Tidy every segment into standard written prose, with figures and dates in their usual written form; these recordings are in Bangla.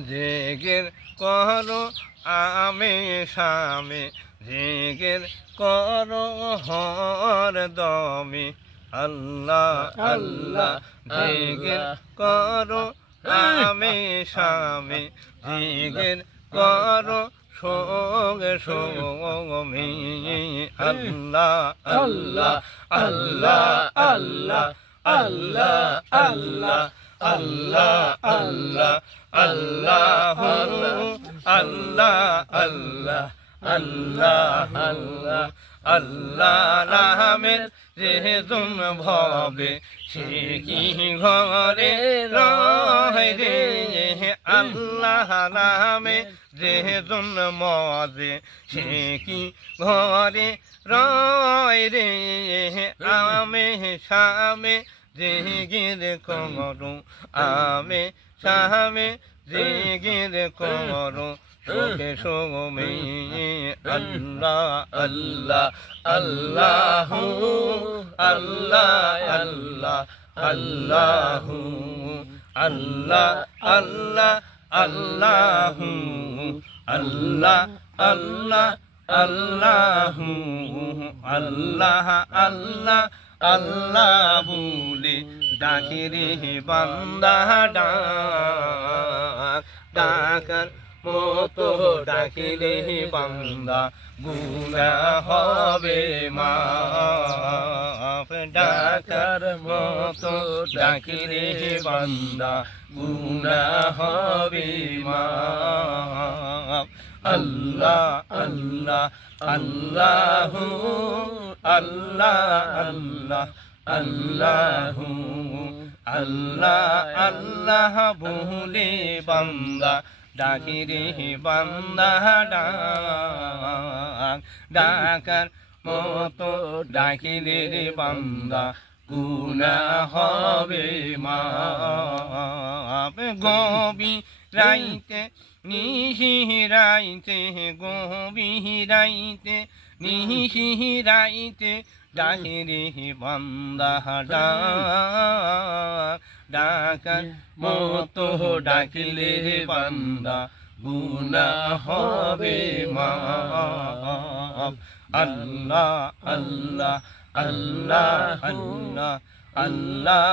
জিকির করো আমি স্বামী জিকির করো হরদমে আল্লাহ আল্লাহ জিকির করো আমি স্বামী জিকির করো সঙ্গে সঙ্গে আল্লাহ আল্লাহ আল্লাহ আল্লাহ আল্লাহ আল্লাহ আল্লাহ আল্লাহ আল্লাহ আল্লাহ আল্লাহ আল্লাহ আল্লাহ আল্লাহ নামের যে তুম ভবে সে কি ঘরে রহে রে আল্লাহ নামে যে তুম মজে সে কি ঘরে রয় রে আমি স্বামী জিকির করো আমি স্বামী জিকির করো সুখে সুমে আল্লাহ আল্লাহ আল্লাহ আল্লাহ আল্লাহ আল্লাহ আল্লাহ আল্লাহ আল্লাহ আল্লাহ আল্লাহ আল্লাহ আল্লাহ আল্লাহ আল্লাহ বলে ডাকে রে বান্দা ডাক ডাকার মতো ডাকিলে বান্দা গুনাহ হবে মাফ ডাকার মতো ডাকিলে বান্দা গুনাহ হবে মাফ আল্লাহ আল্লাহ আল্লাহ আল্লাহ আল্লাহ আল্লাহ আল্লাহ আল্লাহ বলে বান্দা ডাকি রে বান্দা ডাক ডাকার মতো ডাকিলে রে বান্দা গুনাহ হবে মাফ গবি রাইতে নিহিরাইতে গভীরাইতে নিহিরাইতে ডাকে রে বান্দা ডাকার মতো ডাকিলে বান্দা গুনাহ হবে মাফ আল্লাহ আল্লাহ আল্লাহ আল্লাহ আল্লাহ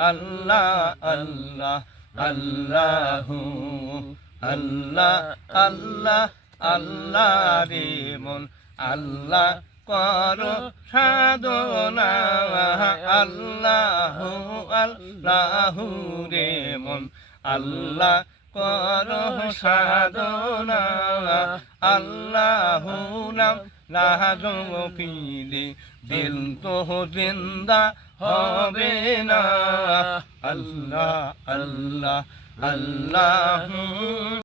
আল্লাহ আল্লাহ আল্লাহ আল্লাহ আল্লাহ আল্লাহ রে মন আল্লাহ করো সাধনা আল্লাহ আল্লাহ রে মন আল্লাহ করো সাধনা আল্লাহ নাম লাজো পিলে দিল তো জিন্দা হবে না আল্লাহ আল্লাহ আল্লাহ